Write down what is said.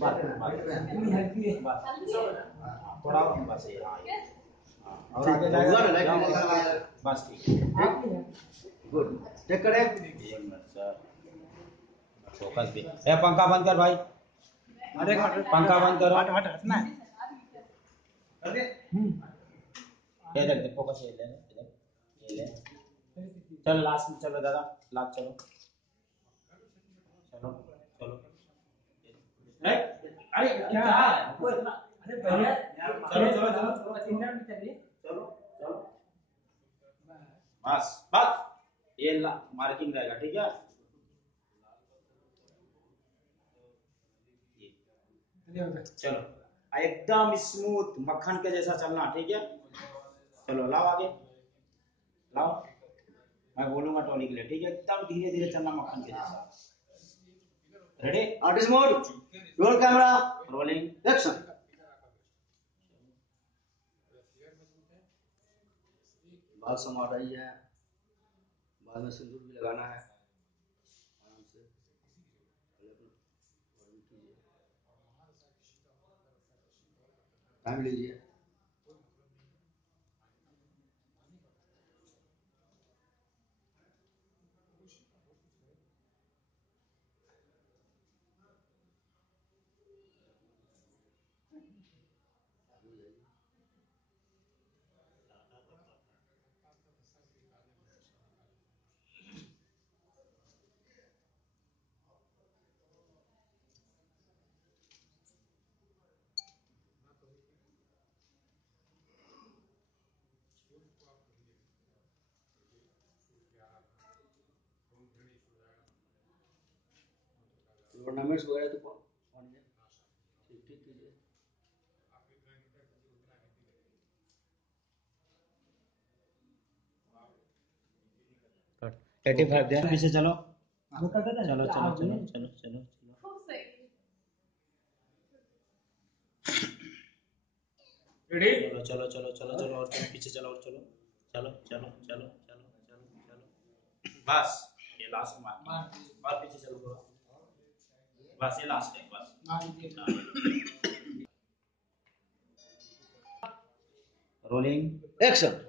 बस बस बस थोड़ा और बस ये हाँ ये हाँ, और आगे जाएगा बस ठीक है गुड चेक करें। एक मिनट सर फोकस भी ए पंखा बंद कर भाई अरे पंखा बंद करो हटना है। अरे इधर फोकस ये ले इधर ये ले चलो लास्ट में चलो दादा लास्ट चलो चलो चलो अरे क्या आपको इतना अरे भैया चलो चलो चलो चलो इंडिया में चलिए चलो चलो बस बस ये मार्किंग रहेगा ठीक है चलो एकदम स्मूथ मक्खन के जैसा चलना ठीक है चलो लाओ आगे लाओ मैं बोलूंगा टोली के लिए ठीक है एकदम धीरे धीरे चलना मक्खन के जैसा ready artist mode roll camera rolling action. बाल संवार रही है, बाद में सिंदूर भी लगाना है। आराम से टाइम लीजिए। टूर्नामेंट्स वगैरह तो कौन है? ठीक ठीक कीजिए। कट 85 दे पीछे चलो चलो चलो चलो चलो चलो रेडी चलो चलो चलो चलो चलो और चलो पीछे चलो और चलो चलो चलो चलो चलो चलो चलो बस ये लास्ट मार्किंग और पीछे चलो थोड़ा बस ये लास्ट है बस रोलिंग एक्शन।